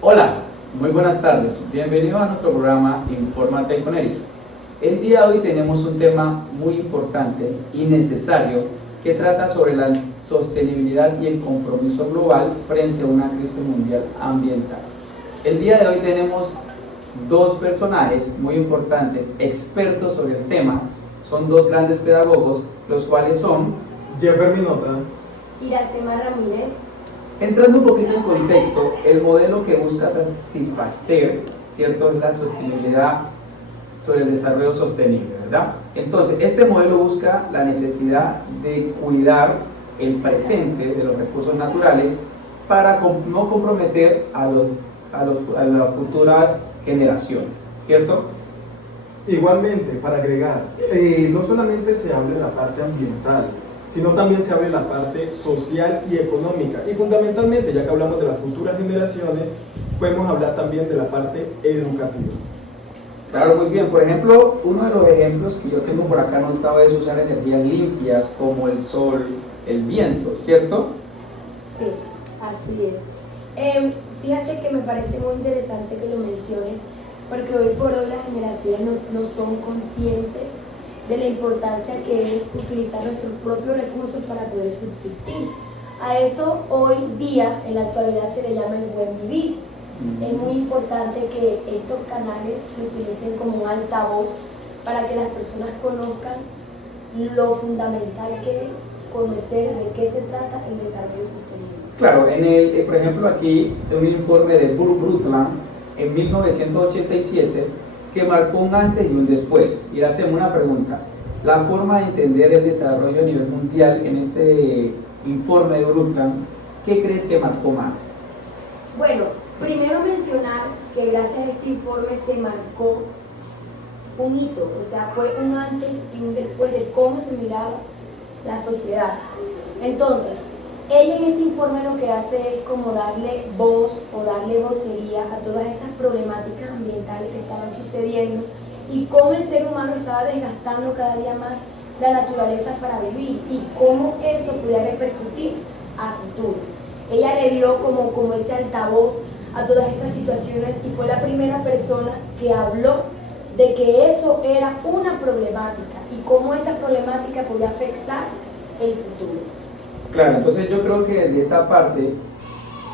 Hola, muy buenas tardes. Bienvenido a nuestro programa Infórmate con Eric. El día de hoy tenemos un tema muy importante y necesario que trata sobre la sostenibilidad y el compromiso global frente a una crisis mundial ambiental. El día de hoy tenemos dos personajes muy importantes, expertos sobre el tema. Son dos grandes pedagogos, los cuales son Jeffer Minota, Iracema Ramírez. Entrando un poquito en contexto, el modelo que busca satisfacer, ¿cierto?, es la sostenibilidad sobre el desarrollo sostenible, ¿verdad? Entonces, este modelo busca la necesidad de cuidar el presente de los recursos naturales para no comprometer a las futuras generaciones, ¿cierto? igualmente, para agregar, no solamente se habla de la parte ambiental, sino también se habla de la parte social y económica. Y fundamentalmente, ya que hablamos de las futuras generaciones, podemos hablar también de la parte educativa. Claro, muy bien. Por ejemplo, uno de los ejemplos que yo tengo por acá anotado es usar energías limpias como el sol, el viento, ¿cierto? Sí, así es. Fíjate que me parece muy interesante que lo menciones, porque hoy por hoy las generaciones no son conscientes de la importancia que es utilizar nuestros propios recursos para poder subsistir. A eso hoy día, en la actualidad, se le llama el buen vivir. Es muy importante que estos canales se utilicen como un altavoz para que las personas conozcan lo fundamental que es conocer de qué se trata el desarrollo sostenible. Claro, por ejemplo, aquí un informe de Brundtland en 1987 que marcó un antes y un después. Y le hacemos una pregunta. La forma de entender el desarrollo a nivel mundial en este informe de Brundtland, ¿qué crees que marcó más? Bueno, primero mencionar que gracias a este informe se marcó un hito, o sea, fue un antes y un después de cómo se miraba la sociedad. Entonces, ella en este informe lo que hace es como darle voz o darle vocería a todas esas problemáticas ambientales que estaban sucediendo y cómo el ser humano estaba desgastando cada día más la naturaleza para vivir y cómo eso podía repercutir a futuro. Ella le dio como ese altavoz a todas estas situaciones y fue la primera persona que habló de que eso era una problemática y cómo esa problemática podía afectar el futuro. Claro, entonces yo creo que de esa parte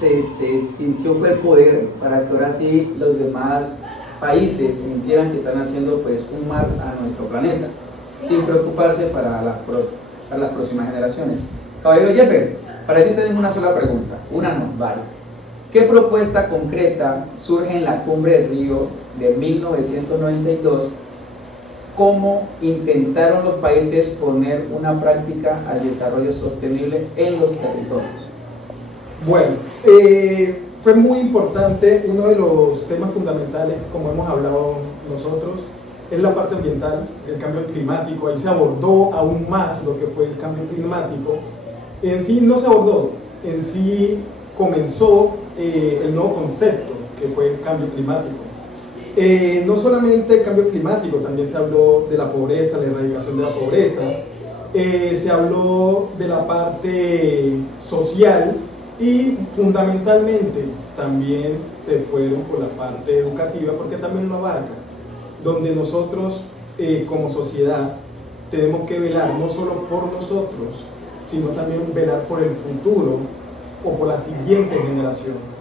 se sintió fue el poder para que ahora sí los demás países sintieran que están haciendo pues un mal a nuestro planeta, sin preocuparse para las próximas generaciones. Caballero Jeffer, para ti tengo una sola pregunta, una no, varias. ¿Qué propuesta concreta surge en la Cumbre de Río de 1992? ¿Cómo intentaron los países poner una práctica al desarrollo sostenible en los territorios? Bueno, fue muy importante, uno de los temas fundamentales, como hemos hablado nosotros, es la parte ambiental, el cambio climático. Ahí se abordó aún más lo que fue el cambio climático. En sí no se abordó, en sí comenzó el nuevo concepto que fue el cambio climático. No solamente el cambio climático, también se habló de la pobreza, la erradicación de la pobreza, se habló de la parte social y fundamentalmente también se fueron por la parte educativa porque también lo abarca, donde nosotros como sociedad tenemos que velar no solo por nosotros, sino también velar por el futuro o por la siguiente generación.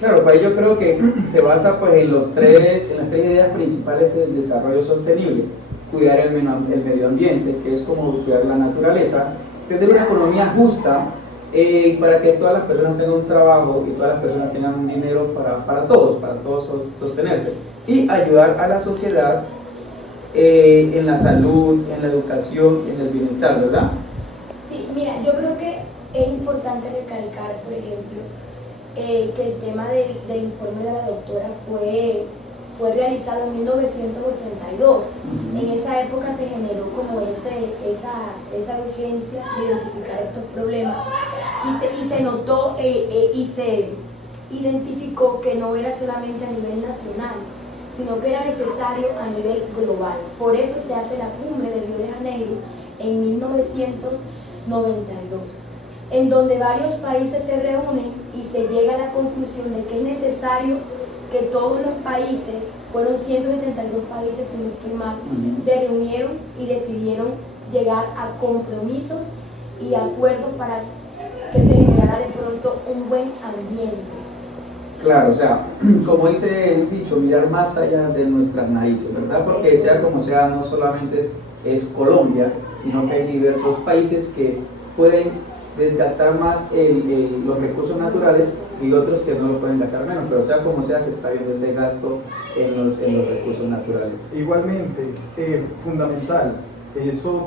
Claro, pues yo creo que se basa pues en las tres ideas principales del desarrollo sostenible: cuidar el medio ambiente, que es como cuidar la naturaleza, tener una economía justa para que todas las personas tengan un trabajo y todas las personas tengan un dinero para todos sostenerse, y ayudar a la sociedad en la salud, en la educación y en el bienestar, ¿verdad? Sí, mira, yo creo que es importante recalcar, por ejemplo, que el tema del informe de la doctora fue realizado en 1982. En esa época se generó como esa urgencia de identificar estos problemas y se notó y se identificó que no era solamente a nivel nacional, sino que era necesario a nivel global. Por eso se hace la cumbre de Río de Janeiro en 1992. en donde varios países se reúnen y se llega a la conclusión de que es necesario que todos los países, fueron 172 países si no estoy mal, se reunieron y decidieron llegar a compromisos y acuerdos para que se generara de pronto un buen ambiente. Claro, o sea, como dice el dicho, mirar más allá de nuestras narices, ¿verdad? Porque sea como sea, no solamente es Colombia, sino que hay diversos países que pueden desgastar más los recursos naturales y otros que no lo pueden gastar menos, pero sea como sea, se está viendo ese gasto en los recursos naturales. Igualmente, fundamental,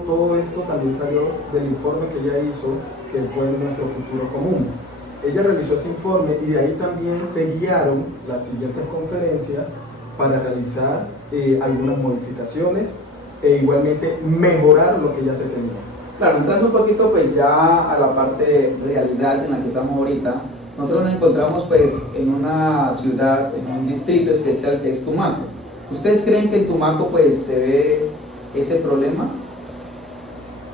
todo esto también salió del informe que ella hizo, que fue Nuestro Futuro Común. Ella realizó ese informe y de ahí también se guiaron las siguientes conferencias para realizar algunas modificaciones e igualmente mejorar lo que ya se tenía. Claro, entrando un poquito pues ya a la parte realidad en la que estamos ahorita, nosotros nos encontramos pues en una ciudad, en un distrito especial que es Tumaco. ¿Ustedes creen que en Tumaco pues se ve ese problema?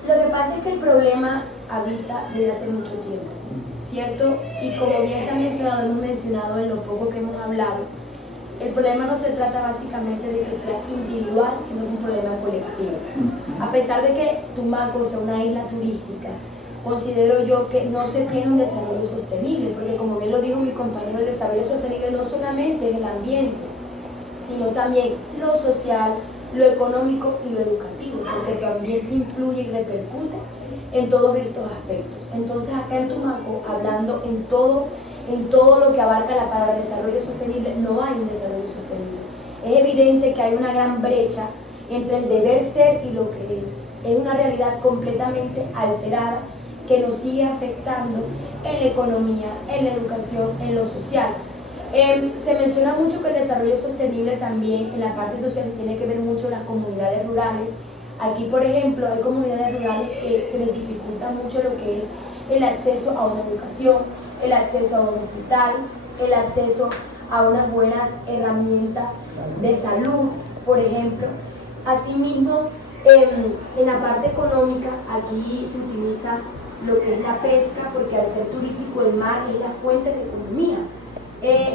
Lo que pasa es que el problema habita desde hace mucho tiempo, ¿cierto? Y como bien se ha mencionado, hemos mencionado en lo poco que hemos hablado, el problema no se trata básicamente de que sea individual, sino de un problema colectivo. A pesar de que Tumaco sea una isla turística, considero yo que no se tiene un desarrollo sostenible, porque como bien lo dijo mi compañero, el desarrollo sostenible no solamente es el ambiente, sino también lo social, lo económico y lo educativo, porque tu ambiente influye y repercute en todos estos aspectos. Entonces acá en Tumaco, hablando en todo lo que abarca la palabra desarrollo sostenible, no hay un desarrollo sostenible. Es evidente que hay una gran brecha entre el deber ser y lo que es. Es una realidad completamente alterada que nos sigue afectando en la economía, en la educación, en lo social. Se menciona mucho que el desarrollo sostenible también en la parte social se tiene que ver mucho las comunidades rurales. Aquí, por ejemplo, hay comunidades rurales que se les dificulta mucho lo que es el acceso a una educación, el acceso a un hospital, el acceso a unas buenas herramientas de salud, por ejemplo. Asimismo, en la parte económica, aquí se utiliza lo que es la pesca, porque al ser turístico el mar es la fuente de economía.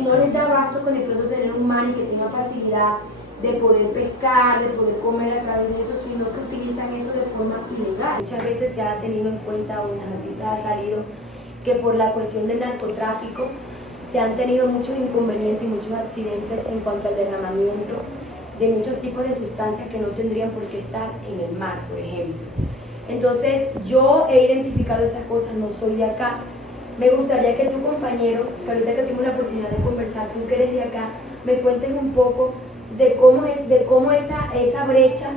No les da abasto con de pronto tener un mar y que tenga facilidad de poder pescar, de poder comer a través de eso, sino que utilizan eso de forma ilegal. Muchas veces se ha tenido en cuenta, o en las noticias ha salido, que por la cuestión del narcotráfico se han tenido muchos inconvenientes y muchos accidentes en cuanto al derramamiento de muchos tipos de sustancias que no tendrían por qué estar en el mar, por ejemplo. Entonces, yo he identificado esas cosas, no soy de acá. Me gustaría que tu compañero, que ahorita que tengo la oportunidad de conversar, tú que eres de acá, me cuentes un poco de cómo esa brecha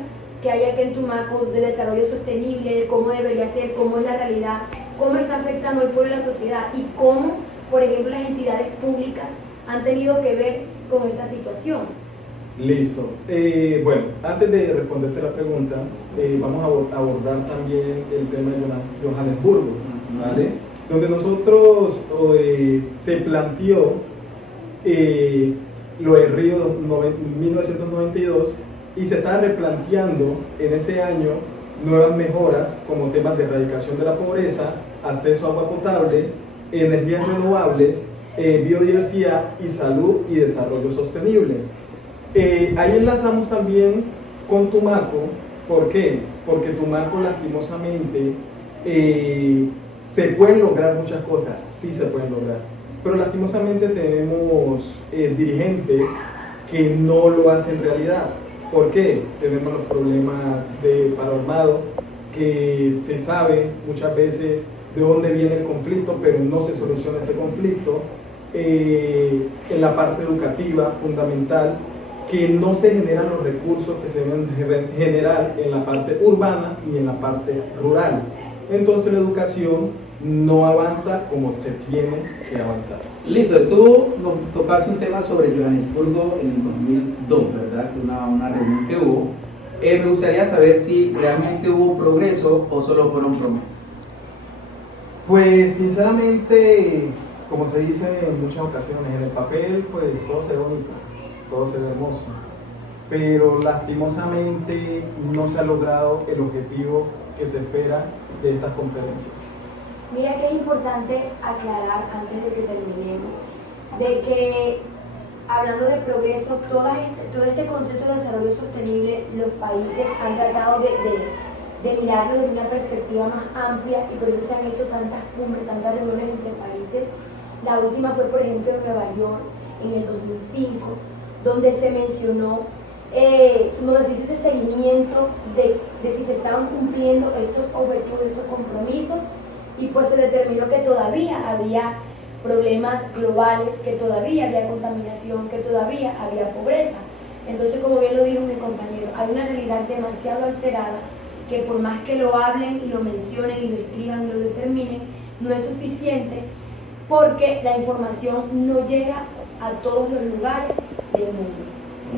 que hay aquí en Tumaco de desarrollo sostenible, de cómo debería ser, cómo es la realidad, cómo está afectando al pueblo y la sociedad y cómo, por ejemplo, las entidades públicas han tenido que ver con esta situación. Listo. Bueno, antes de responderte la pregunta, vamos a abordar también el tema de Johannesburgo, ¿vale? Donde nosotros se planteó lo de Río 1992 y se está replanteando en ese año nuevas mejoras como temas de erradicación de la pobreza, acceso a agua potable, energías renovables, biodiversidad y salud y desarrollo sostenible. Ahí enlazamos también con Tumaco. ¿Por qué? Porque Tumaco lastimosamente se pueden lograr muchas cosas, sí se pueden lograr, pero lastimosamente tenemos dirigentes que no lo hacen realidad. ¿Por qué? Tenemos los problemas de paro armado, que se sabe muchas veces de dónde viene el conflicto, pero no se soluciona ese conflicto. En la parte educativa, fundamental, que no se generan los recursos que se deben generar en la parte urbana y en la parte rural. Entonces la educación no avanza como se tiene que avanzar. Listo, tú tocaste un tema sobre Johannesburgo en el 2002, ¿verdad? Una reunión que hubo. Me gustaría saber si realmente hubo progreso o solo fueron promesas. Pues sinceramente, como se dice en muchas ocasiones, en el papel pues todo se ve bonito, todo se ve hermoso, pero lastimosamente no se ha logrado el objetivo que se espera de estas conferencias. Mira que es importante aclarar antes de que terminemos, de que hablando de progreso, todo este concepto de desarrollo sostenible, los países han tratado de mirarlo desde una perspectiva más amplia y por eso se han hecho tantas cumbres, tantas reuniones entre países. La última fue, por ejemplo, en Nueva York en el 2005, donde se mencionó un ejercicio de seguimiento de si se estaban cumpliendo estos objetivos, estos compromisos, y pues se determinó que todavía había problemas globales, que todavía había contaminación, que todavía había pobreza. Entonces, como bien lo dijo mi compañero, hay una realidad demasiado alterada que por más que lo hablen y lo mencionen y lo escriban y lo determinen, no es suficiente porque la información no llega a todos los lugares del mundo.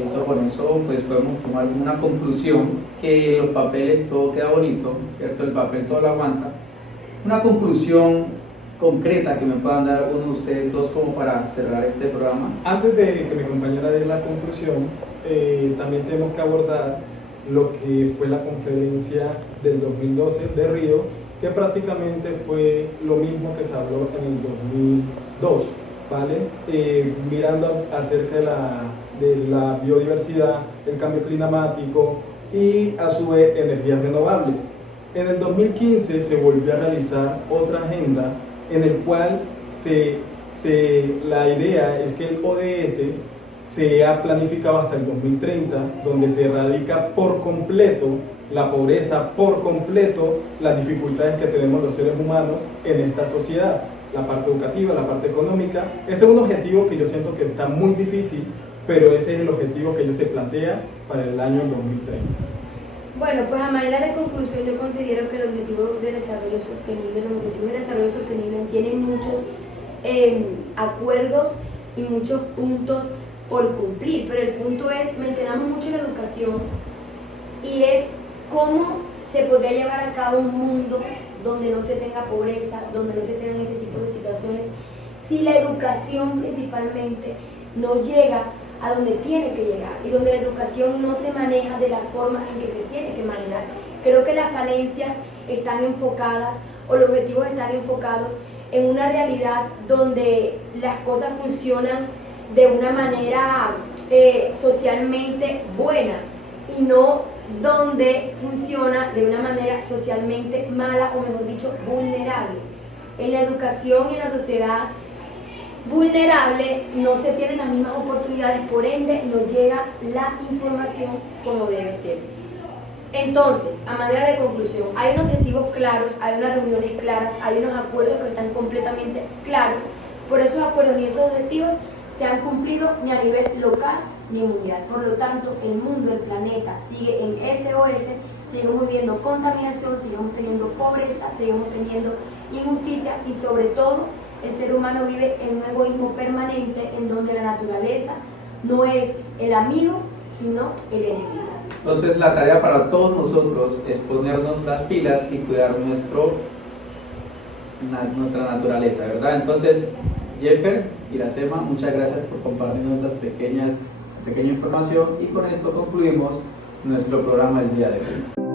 Eso, con eso pues podemos tomar una conclusión, que los papeles todo queda bonito, ¿cierto? El papel todo lo aguanta. Una conclusión concreta que me puedan dar uno de ustedes dos como para cerrar este programa. Antes de que mi compañera dé la conclusión, también tenemos que abordar lo que fue la conferencia del 2012 de Río, que prácticamente fue lo mismo que se habló en el 2002, ¿vale? Mirando acerca de la biodiversidad, el cambio climático y a su vez energías renovables. En el 2015 se volvió a realizar otra agenda en el cual la idea es que el ODS se ha planificado hasta el 2030, donde se erradica por completo la pobreza, por completo las dificultades que tenemos los seres humanos en esta sociedad, la parte educativa, la parte económica. Ese es un objetivo que yo siento que está muy difícil, pero ese es el objetivo que ellos se plantea para el año 2030. Bueno, pues a manera de conclusión yo considero que los objetivos de desarrollo sostenible tienen muchos acuerdos y muchos puntos por cumplir, pero el punto es, mencionamos mucho la educación y es cómo se podría llevar a cabo un mundo donde no se tenga pobreza, donde no se tengan este tipo de situaciones, si la educación principalmente no llega a donde tiene que llegar y donde la educación no se maneja de la forma en que se tiene que manejar. Creo que las falencias están enfocadas o los objetivos están enfocados en una realidad donde las cosas funcionan de una manera socialmente buena y no donde funciona de una manera socialmente mala o mejor dicho vulnerable. En la educación y en la sociedad vulnerable no se tienen las mismas oportunidades, por ende no llega la información como debe ser. Entonces, a manera de conclusión, hay unos objetivos claros, hay unas reuniones claras, hay unos acuerdos que están completamente claros, por esos acuerdos ni esos objetivos se han cumplido ni a nivel local ni mundial. Por lo tanto, el mundo, el planeta sigue en SOS, seguimos viviendo contaminación, seguimos teniendo pobreza, seguimos teniendo injusticia y sobre todo el ser humano vive en un egoísmo permanente en donde la naturaleza no es el amigo, sino el enemigo. Entonces la tarea para todos nosotros es ponernos las pilas y cuidar nuestra naturaleza, ¿verdad? Entonces, Jeffer, Iracema, muchas gracias por compartirnos esa pequeña información y con esto concluimos nuestro programa del día de hoy.